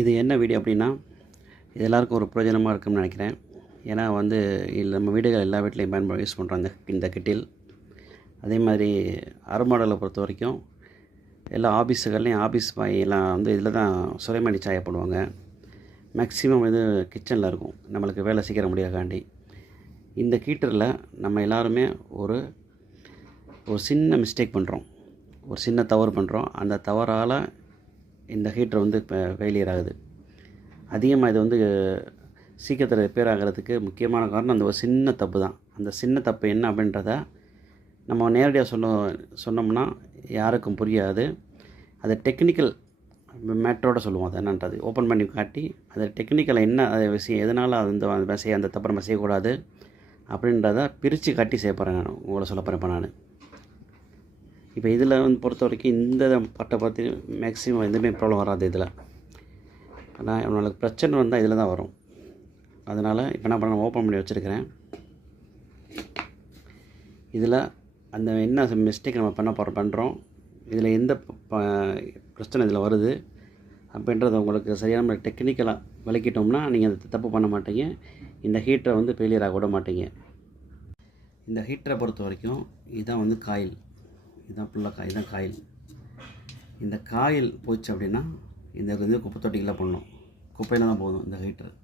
இது என்ன வீடியோ அப்படின்னா இது எல்லாருக்கும் ஒரு பிரயோஜனமாக இருக்கும்னு நினைக்கிறேன். ஏன்னா வந்து இதில் நம்ம வீடுகள் எல்லா வீட்லேயும் பயன்பட யூஸ் பண்ணுறோம் இந்த இந்த கிட்டில். அதே மாதிரி அருமாடலை பொறுத்த வரைக்கும் எல்லா ஆஃபீஸுகள்லேயும் ஆஃபீஸ் பாய் எல்லாம் வந்து இதில் தான் சுரைமணி சாயை போடுவாங்க. மேக்ஸிமம் இது கிச்சனில் இருக்கும். நம்மளுக்கு வேலை சீக்கிரம் முடியாதாண்டி இந்த ஹீட்டரில் நம்ம எல்லாருமே ஒரு ஒரு சின்ன மிஸ்டேக் பண்ணுறோம் ஒரு சின்ன தவறு பண்ணுறோம் அந்த தவறால் இந்த ஹீட்டர் வந்து இப்போ ஃபெயிலியர் ஆகுது. அதிகமாக இது வந்து சீக்கிரத்தில் ரிப்பேர் ஆகிறதுக்கு முக்கியமான காரணம் அந்த ஒரு சின்ன தப்பு தான் அந்த சின்ன தப்பு என்ன அப்படின்றத நம்ம நேரடியாக சொன்ன சொன்னோம்னா யாருக்கும் புரியாது. அது டெக்னிக்கல் மேட்டரோட சொல்லுவோம் அது என்னன்றது. ஓப்பன் பண்ணி காட்டி அது டெக்னிக்கலாக என்ன அது விஷயம் எதனால் அந்த அந்த செய்ய அந்த தப்பை நம்ம செய்யக்கூடாது அப்படின்றத பிரித்து காட்டி செய்ய போகிறேன் நான் உங்களை சொல்ல போகிறேன் இப்போ நான். இப்போ இதில் வந்து பொறுத்த வரைக்கும் இந்த பட்டை பார்த்து மேக்ஸிமம் எதுவுமே ப்ராப்ளம் வராது இதில். ஆனால் நம்மளுக்கு பிரச்சனை வந்தால் இதில் தான் வரும். அதனால் இப்போ நான் பண்ண ஓப்பன் பண்ணி வச்சுருக்கிறேன். இதில் அந்த என்ன மிஸ்டேக் நம்ம பண்ண போகிற பண்ணுறோம் இதில் எந்த ப- பிரச்சனை இதில் வருது அப்படின்றத உங்களுக்கு சரியான டெக்னிக்கலாக விளக்கிட்டோம்னா நீங்கள் அந்த தப்பு பண்ண மாட்டீங்க. இந்த ஹீட்டரை வந்து ஃபெயிலியர் ஆக விட மாட்டீங்க. இந்த ஹீட்டரை பொறுத்த வரைக்கும் இதுதான் வந்து காயில் இதுதான் ஃபுல்லாக காய் இதுதான் காயில். இந்த காயில் போச்சு அப்படின்னா இந்த குப்பை தொட்டிகளில் பண்ணணும் குப்பையில் தான் போதும் இந்த ஹீட்டர்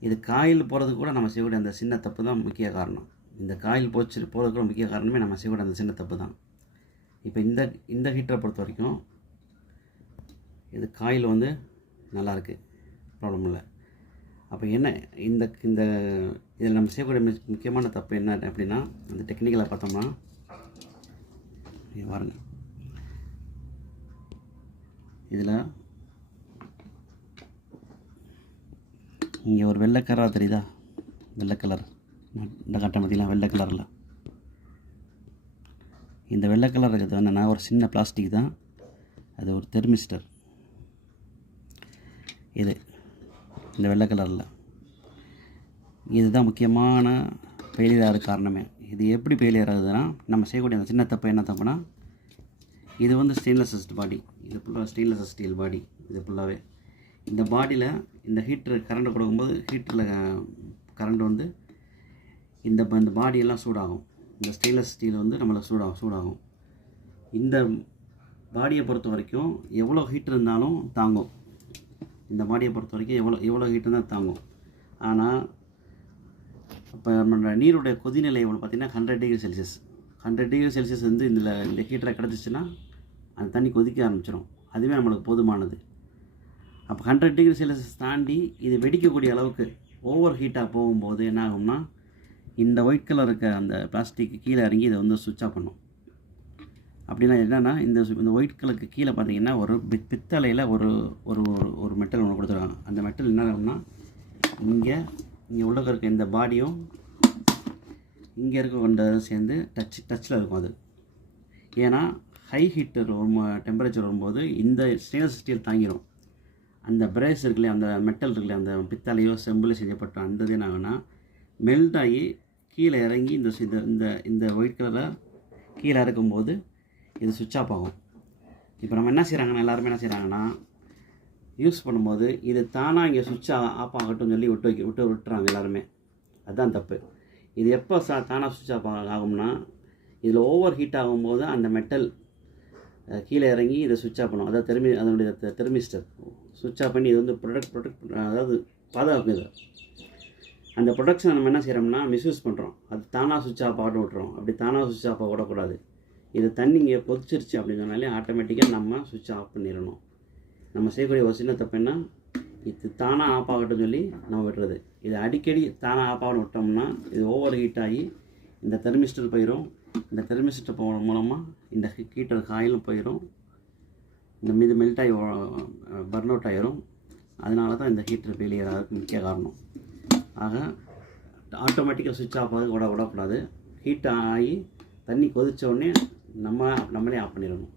இது காயில் போகிறது கூட நம்ம செய்யக்கூடிய அந்த சின்ன தப்பு தான் முக்கிய காரணம். இந்த காயில் போச்சு போகிறது கூட முக்கிய காரணமே நம்ம செய்யக்கூடிய அந்த சின்ன தப்பு தான். இப்போ இந்த இந்த ஹீட்டரை பொறுத்த வரைக்கும் இது காயில் வந்து நல்லாயிருக்கு ப்ராப்ளம் இல்லை. அப்போ என்ன இந்த இந்த இதில் நம்ம செய்யக்கூடிய மிஸ்- முக்கியமான தப்பு என்ன அப்படின்னா அந்த டெக்னிக்கலாக பார்த்தோம்னா இங்க பாருங்க. இதில் இங்கே ஒரு வெள்ளை கலராக தெரியுதா? வெள்ளை கலர். இந்த கட்டை பார்த்தீங்களா வெள்ளை கலரில். இந்த வெள்ளை கலர் இருக்கிறது என்னென்னா ஒரு சின்ன பிளாஸ்டிக் தான். அது ஒரு தெர்மிஸ்டர் இது. இந்த வெள்ளை கலரில். இதுதான் முக்கியமான ஃபெயிலியர் காரணமே. இது எப்படி ஃபெயிலியர் ஆகுதுன்னா நம்ம செய்யக்கூடிய அந்த சின்ன தப்பு என்ன தப்புனா இது வந்து ஸ்டெயின்லெஸ் பாடி இது ஃபுல்லாக ஸ்டெயின்லெஸ் ஸ்டீல் பாடி இது ஃபுல்லாகவே இந்த பாடியில் இந்த ஹீட்டர் கரண்ட் கொடுக்கும்போது ஹீட்டரில் கரண்ட் வந்து இந்த ப- இந்த பாடியெல்லாம் சூடாகும். இந்த ஸ்டெயின்லெஸ் ஸ்டீல் வந்து நம்மளை சூடாகும் சூடாகும். இந்த பாடியை பொறுத்த வரைக்கும் எவ்வளோ ஹீட் இருந்தாலும் தாங்கும். இந்த பாடியை பொறுத்த வரைக்கும் எவ்வளோ எவ்வளோ ஹீட் இருந்தால் தாங்கும். ஆனால் இப்போ நம்ம நீருடைய கொதிநிலை எவ்வளோ பார்த்தீங்கன்னா hundred degree Celsius hundred degree Celsius வந்து இதில் இந்த ஹீட்டரை கிடச்சிச்சின்னா அந்த தண்ணி கொதிக்க ஆரம்பிச்சிடும் அதுவே நம்மளுக்கு போதுமானது. அப்போ ஹண்ட்ரட் டிகிரி செல்சியஸ் தாண்டி இது வெடிக்கக்கூடிய அளவுக்கு ஓவர் ஹீட்டாக போகும்போது என்ன ஆகும்னா இந்த ஒயிட் கலர் இருக்க அந்த பிளாஸ்டிக் கீழே இறங்கி இதை வந்து சுவிட்ச் ஆஃப் பண்ணும். அப்படின்னா என்னென்னா இந்த இந்த ஒயிட் கலருக்கு கீழே பார்த்தீங்கன்னா ஒரு பித்தளையில் ஒரு ஒரு ஒரு- ஒரு மெட்டல் ஒன்று கொடுத்துருக்காங்க. அந்த மெட்டல் என்ன ஆகும்னா இங்கே இங்கே உள்ள இருக்க இந்த பாடியும் இங்கே இருக்க கொண்டதும் சேர்ந்து டச் டச்சில் இருக்கும் அது. ஏன்னா ஹை ஹீட்டர் டெம்பரேச்சர் வரும்போது இந்த ஸ்டெயின்லெஸ் ஸ்டீல் தாங்கிடும் அந்த பிரேஸ் இருக்குல்லையே அந்த மெட்டல் இருக்குல்லையே அந்த பித்தளையோ செம்பிளோ செய்யப்பட்ட அந்த இது என்ன ஆகும்னா மெல்ட் ஆகி கீழே இறங்கி இந்த இந்த- இந்த இந்த ஒயிட் கலரில் கீழே இறக்கும்போது இது சுவிட்ச் ஆஃப் ஆகும். இப்போ நம்ம என்ன செய்கிறாங்கன்னா எல்லாருமே என்ன செய்கிறாங்கன்னா யூஸ் பண்ணும்போது இது தானாக இங்கே சுவிட்ச் ஆஃப் ஆகட்டும்னு சொல்லி விட்டு வைக்க விட்டு விட்டுறாங்க எல்லாருமே. அதுதான் தப்பு. இது எப்போ சா தானாக சுவிட்ச் ஆஃப் ஆகும்னா இதில் ஓவர் ஹீட் ஆகும்போது அந்த மெட்டல் கீழே இறங்கி இதை சுவிட்ச் ஆஃப் பண்ணும். அதாவது தெர்மி அதனுடைய தெர்மிஸ்டர் சுவிட்ச் ஆஃப் பண்ணி இது வந்து ப்ரொடக்ட் ப்ரொடக்ட் அதாவது பாதுகாக்கும் இது. அந்த ப்ரொடக்ஷன் நம்ம என்ன செய்கிறோம்னா மிஸ்யூஸ் பண்ணுறோம் அது தானாக சுவிட்ச் ஆஃப் ஆக விட்றோம் அப்படி தானாக சுவிட்ச் ஆஃப் விடக்கூடாது. இது தண்ணி இங்கே பொதிச்சிருச்சு அப்படின்னு சொன்னாலே ஆட்டோமேட்டிக்காக நம்ம சுவிட்ச் ஆஃப் பண்ணிடணும். நம்ம செய்யக்கூடிய ஒரு சின்ன தப்பு என்ன? இது தானாக ஆஃப் ஆகட்டும் சொல்லி நம்ம விடுறது இது அடிக்கடி தானாக ஆஃப் ஆகணும் விட்டோம்னா இது ஓவர் ஹீட் ஆகி இந்த தெர்மிஸ்டர் போயிடும் இந்த தெர்மிஸ்டர் போகிறது மூலமாக இந்த ஹீட்டர் காயிலும் போயிடும் இந்த மீது மெல்ட் ஆகி பர்ன் அவுட் ஆகிரும் அதனால தான் இந்த ஹீட்டர் ஃபெயிலியர் ஆகிறதுக்கு முக்கிய காரணம். ஆக ஆட்டோமேட்டிக்காக சுவிட்ச் ஆஃப் ஆகுது விட விடக்கூடாது. ஹீட் ஆகி தண்ணி கொதித்த உடனே நம்ம நம்மளே ஆஃப் பண்ணிடணும்.